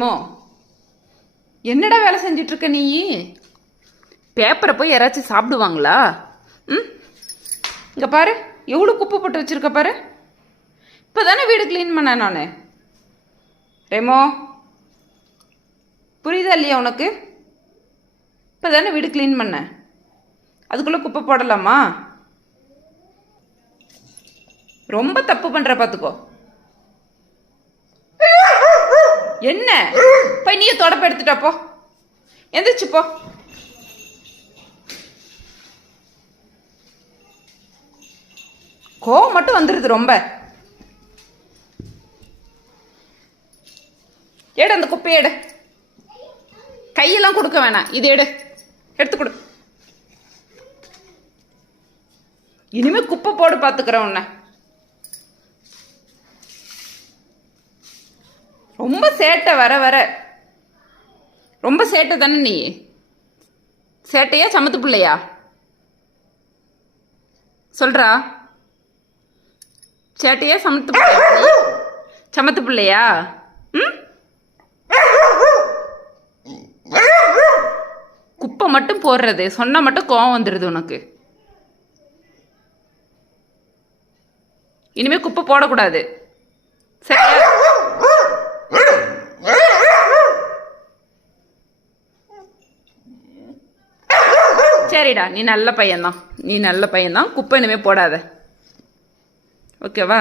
ரெமோ, என்னடா வேலை செஞ்சிட்டு இருக்க நீ? பேப்பரை போய் யாராச்சும் சாப்பிடுவாங்களா? ம், இங்க பாரு, எவ்வளோ குப்பை போட்டு வச்சிருக்க பாரு. இப்போதானே வீடு க்ளீன் பண்ண நான். ரெமோ, புரியுதா இல்லையா உனக்கு? இப்போதானே வீடு க்ளீன் பண்ண, அதுக்குள்ளே குப்பை போடலாமா? ரொம்ப தப்பு பண்ற பார்த்துக்கோ. என்ன போய் நீயே தொடப்ப எடுத்துட்டா போ, எந்திரிச்சு போ. கோவம் மட்டும் வந்துடுது ரொம்ப. எடு அந்த குப்பையை எடு. கையெல்லாம் கொடுக்க வேணாம், இது எடு, எடுத்து கொடு. இனிமே குப்பை போடு, பார்த்துக்கிறேன் உன்னை. ரொம்ப சேட்டை வர வர. ரொம்ப சேட்டை தானே நீ? சேட்டையா சமத்து பிள்ளையா? சொல்றா, சேட்டையா சமத்து பிள்ளையா? சமத்து பிள்ளையா? ம், குப்பை மட்டும் போடுறது சொன்னா மட்டும் கோவம் வந்துடுது உனக்கு. இனிமே குப்பை போடக்கூடாது, சரியா? சரிடா, நீ நல்ல பையன்தான், குப்பை இனிமே போடாத, ஓகேவா?